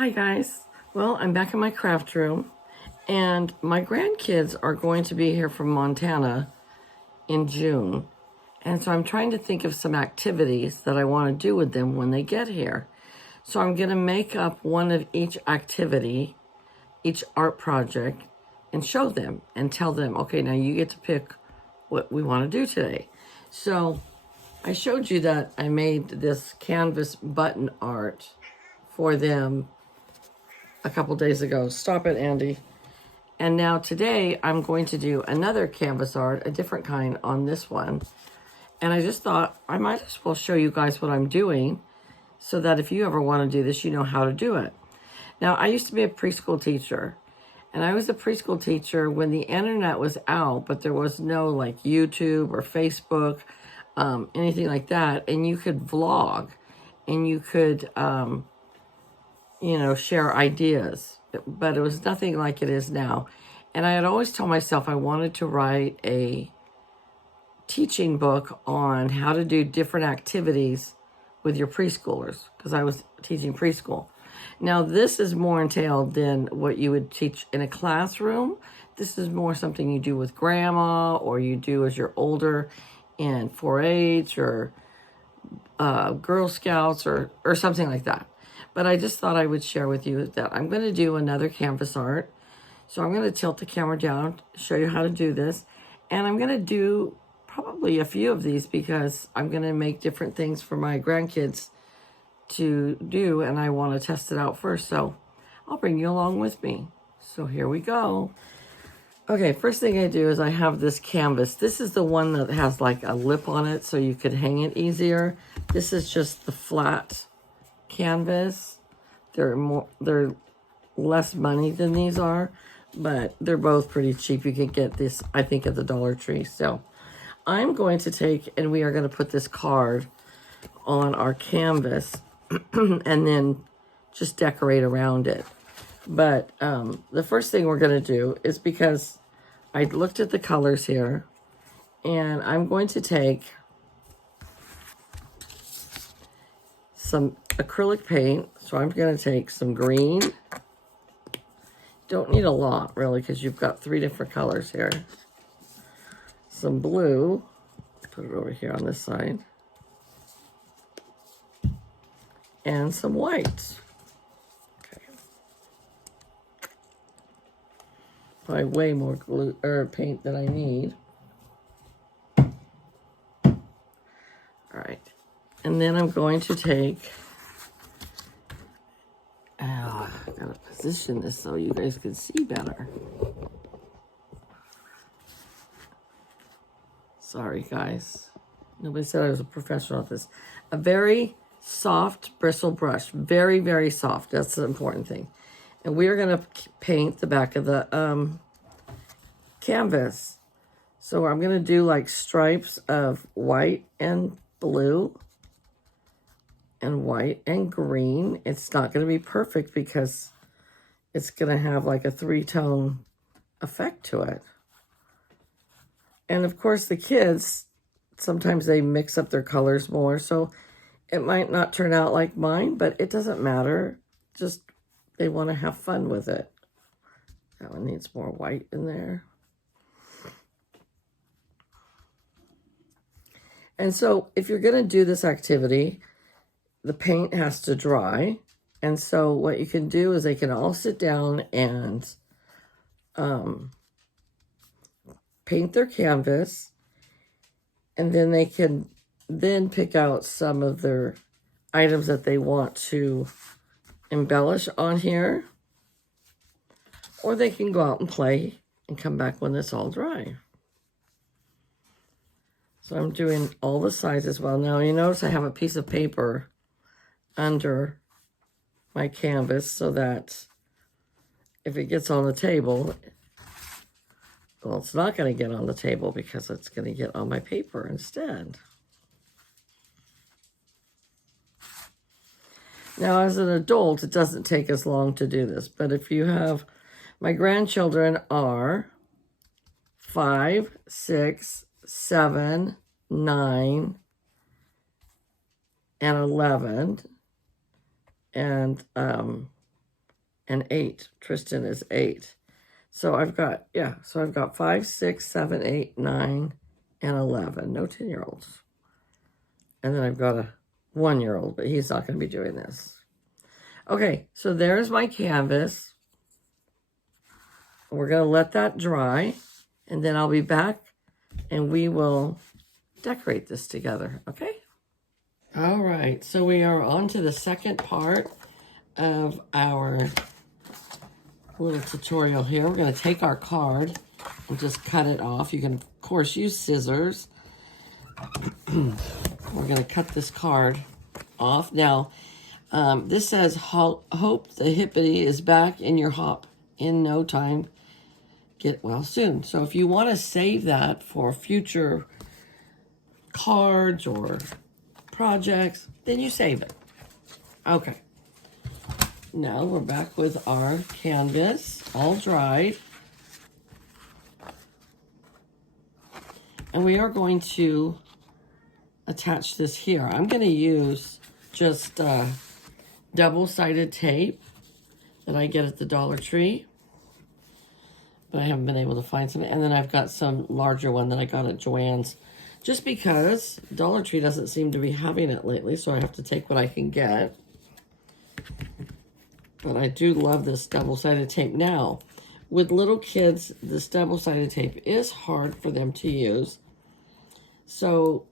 Hi guys. Well, I'm back in my craft room and my grandkids are going to be here from Montana in June. And so I'm trying to think of some activities that I want to do with them when they get here. So I'm going to make up one of each activity, each art project, and show them and tell them, okay, now you get to pick what we want to do today. So I showed you that I made this canvas button art for them a couple days ago. Stop it, Andy. And now today I'm going to do another canvas art, a different kind on this one. And I just thought I might as well show you guys what I'm doing so that if you ever want to do this, you know how to do it. Now, I used to be a preschool teacher, and I was a preschool teacher when the internet was out, but there was no like YouTube or Facebook, anything like that. And you could vlog and you could, share ideas, but it was nothing like it is now. And I had always told myself I wanted to write a teaching book on how to do different activities with your preschoolers because I was teaching preschool. Now, this is more entailed than what you would teach in a classroom. This is more something you do with grandma or you do as you're older in 4-H or Girl Scouts or something like that. But I just thought I would share with you that I'm going to do another canvas art. So I'm going to tilt the camera down, show you how to do this. And I'm going to do probably a few of these because I'm going to make different things for my grandkids to do. And I want to test it out first. So I'll bring you along with me. So here we go. Okay, first thing I do is I have this canvas. This is the one that has like a lip on it so you could hang it easier. This is just the flat canvas. They're less money than these are, but they're both pretty cheap. You can get this, I think, at the Dollar Tree. So I'm going to take, and we are going to put this card on our canvas and then just decorate around it. But the first thing we're going to do is because I looked at the colors here, and I'm going to take some acrylic paint. So I'm going to take some green. Don't need a lot, really, because you've got 3 different colors here. Some blue. Put it over here on this side. And some white. Okay. Probably way more glue or paint than I need. All right. And then I'm going to take... I gotta position this so you guys can see better. Sorry, guys. Nobody said I was a professional at this. A very soft bristle brush. Very, very soft. That's the important thing. And we are going to paint the back of the canvas. So I'm going to do like stripes of white and blue and white and green. It's not going to be perfect because it's going to have like a 3-tone effect to it. And of course the kids, sometimes they mix up their colors more. So it might not turn out like mine, but it doesn't matter. Just they want to have fun with it. That one needs more white in there. And so if you're going to do this activity, the paint has to dry. And so what you can do is they can all sit down and paint their canvas. And then they can then pick out some of their items that they want to embellish on here. Or they can go out and play and come back when it's all dry. So I'm doing all the sides as well. Now you notice I have a piece of paper under my canvas so that if it gets on the table, well, it's not going to get on the table because it's going to get on my paper instead. Now, as an adult, it doesn't take as long to do this. But if you have, my grandchildren are 5, 6, 7, 9, and 11. And and 8. Tristan is 8. So I've got, yeah, so I've got 5, 6, 7, 8, 9, and 11. No 10-year-olds. And then I've got a 1-year-old, but he's not going to be doing this. Okay, so there's my canvas. We're going to let that dry, and then I'll be back, and we will decorate this together, okay? All right, so we are on to the second part of our little tutorial here. We're going to take our card and just cut it off. You can, of course, use scissors. We're going to cut this card off. Now, this says, hope the hippity is back in your hop in no time. Get well soon. So if you want to save that for future cards or projects, then you save it. Okay. Now we're back with our canvas, all dried. And we are going to attach this here. I'm going to use just double-sided tape that I get at the Dollar Tree. But I haven't been able to find some. And then I've got some larger one that I got at Joann's. Just because Dollar Tree doesn't seem to be having it lately, so I have to take what I can get. But I do love this double-sided tape. Now, with little kids, this double-sided tape is hard for them to use. So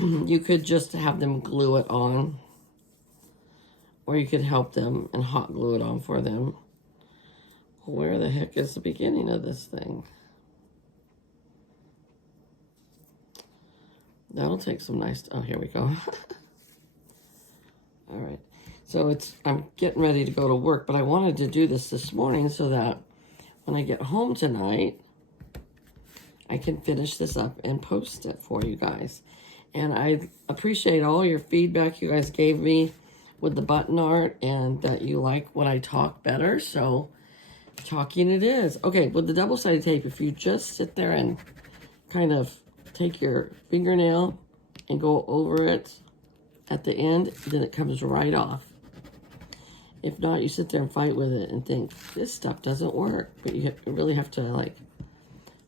you could just have them glue it on. Or you could help them and hot glue it on for them. Where the heck is the beginning of this thing? That'll take some nice... Oh, here we go. All right. So I'm getting ready to go to work, but I wanted to do this morning so that when I get home tonight, I can finish this up and post it for you guys. And I appreciate all your feedback you guys gave me with the button art and that you like when I talk better. So talking it is. Okay, with the double-sided tape, if you just sit there and kind of take your fingernail and go over it at the end, then it comes right off. If not, you sit there and fight with it and think, this stuff doesn't work. But you really have to, like,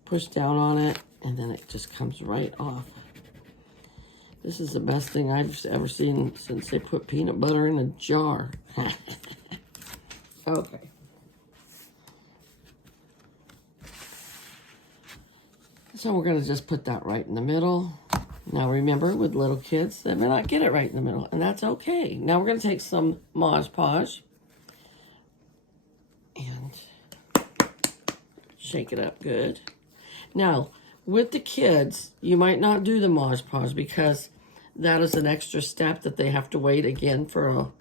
push down on it, and then it just comes right off. This is the best thing I've ever seen since they put peanut butter in a jar. Okay. So we're going to just put that right in the middle. Now remember, with little kids, they may not get it right in the middle, and that's okay. Now we're going to take some Mod Podge and shake it up good. Now, with the kids, you might not do the Mod Podge because that is an extra step that they have to wait again for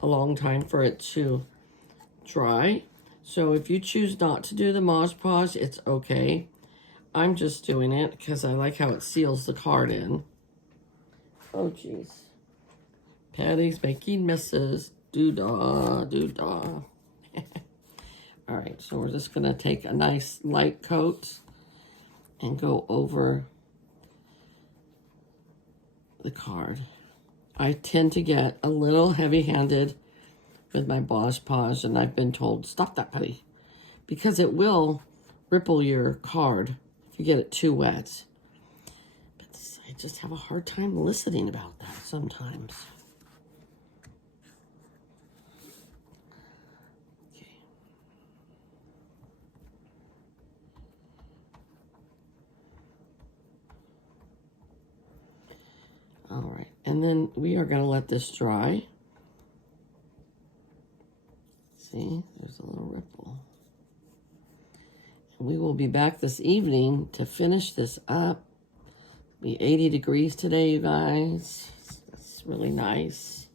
a long time for it to dry. So if you choose not to do the Mod Podge, it's okay. I'm just doing it because I like how it seals the card in. Oh, jeez. Patty's making messes. Doo-dah, doo-dah. All right, so we're just going to take a nice light coat and go over the card. I tend to get a little heavy-handed with my Mod Podge, and I've been told, stop that, Patty, because it will ripple your card if you get it too wet. But I just have a hard time listening about that sometimes. Okay. All right, and then we are going to let this dry. See, there's a little ripple. We will be back this evening to finish this up. It'll be 80 degrees today, you guys. That's really nice.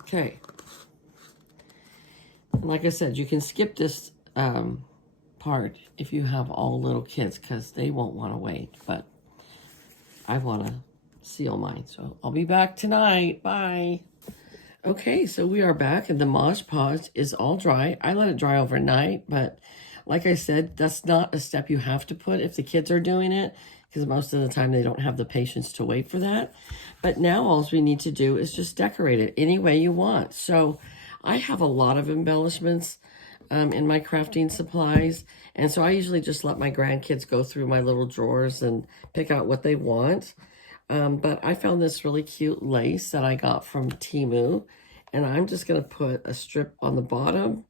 Okay. And like I said, you can skip this part if you have all little kids because they won't want to wait. But I want to seal mine. So I'll be back tonight. Bye. Okay, so we are back and the Mod Podge is all dry. I let it dry overnight, but like I said, that's not a step you have to put if the kids are doing it, because most of the time they don't have the patience to wait for that. But now all we need to do is just decorate it any way you want. So I have a lot of embellishments in my crafting supplies. And so I usually just let my grandkids go through my little drawers and pick out what they want. But I found this really cute lace that I got from Temu. And I'm just going to put a strip on the bottom.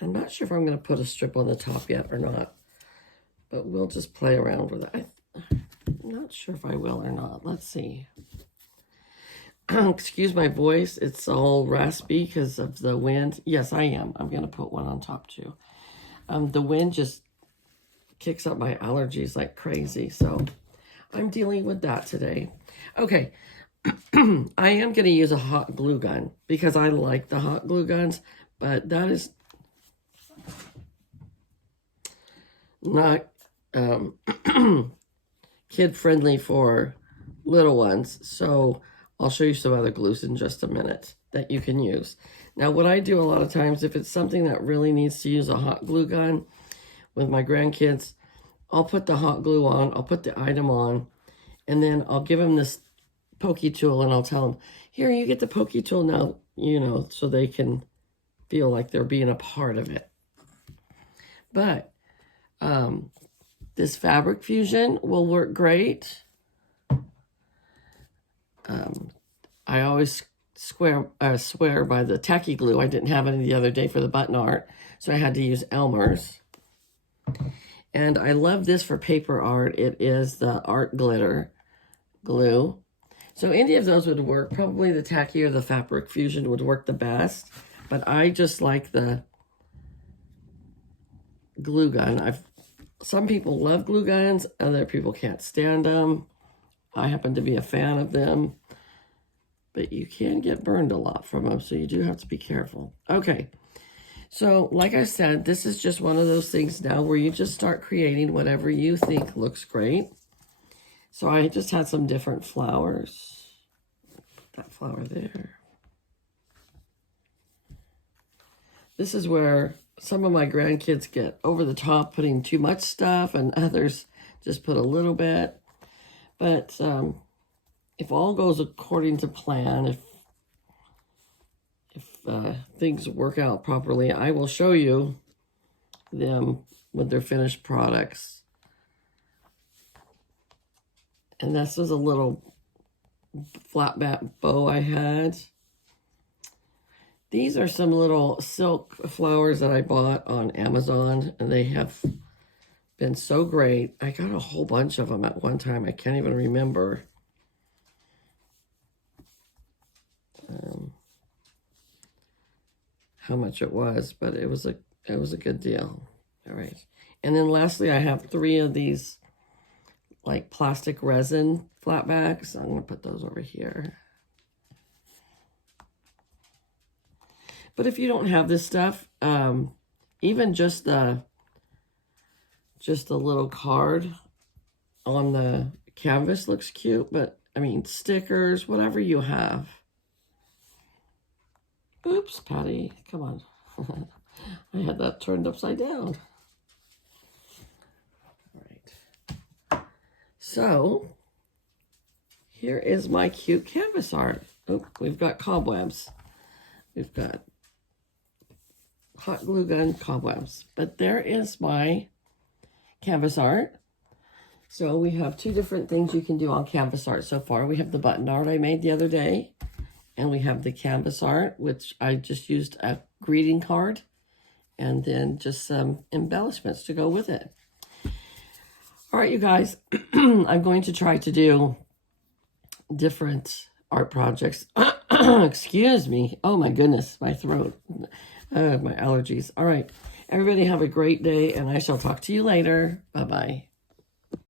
I'm not sure if I'm going to put a strip on the top yet or not. But we'll just play around with it. I'm not sure if I will or not. Let's see. Excuse my voice. It's all raspy because of the wind. Yes, I am. I'm going to put one on top too. The wind just kicks up my allergies like crazy. So I'm dealing with that today. Okay. I am going to use a hot glue gun because I like the hot glue guns, but that is not kid friendly for little ones. So I'll show you some other glues in just a minute that you can use. Now, what I do a lot of times, if it's something that really needs to use a hot glue gun with my grandkids, I'll put the hot glue on, I'll put the item on, and then I'll give them this pokey tool and I'll tell them, here, you get the pokey tool now, you know, so they can feel like they're being a part of it. But this fabric fusion will work great. I always swear by the tacky glue. I didn't have any the other day for the button art, so I had to use Elmer's. And I love this for paper art. It is the art glitter glue. So any of those would work. Probably the tacky or the fabric fusion would work the best. But I just like the glue gun. Some people love glue guns. Other people can't stand them. I happen to be a fan of them. But you can get burned a lot from them, so you do have to be careful. Okay, so like I said, this is just one of those things now where you just start creating whatever you think looks great. So I just had some different flowers. Put that flower there. This is where some of my grandkids get over the top putting too much stuff, and others just put a little bit. But if all goes according to plan, if things work out properly, I will show you them with their finished products. And this is a little flat back bow I had. These are some little silk flowers that I bought on Amazon, and they have been so great. I got a whole bunch of them at one time. I can't even remember. How much it was, but it was a good deal. All right. And then lastly, I have 3 of these like plastic resin flat bags. I'm going to put those over here. But if you don't have this stuff, even just the little card on the canvas looks cute, but I mean, stickers, whatever you have. Oops, Patty, come on. I had that turned upside down. All right. So, here is my cute canvas art. Oh, we've got cobwebs. We've got hot glue gun cobwebs. But there is my canvas art. So we have 2 different things you can do on canvas art so far. We have the button art I made the other day. And we have the canvas art, which I just used a greeting card. And then just some embellishments to go with it. All right, you guys. I'm going to try to do different art projects. Excuse me. Oh, my goodness. My throat. My allergies. All right. Everybody have a great day, and I shall talk to you later. Bye-bye.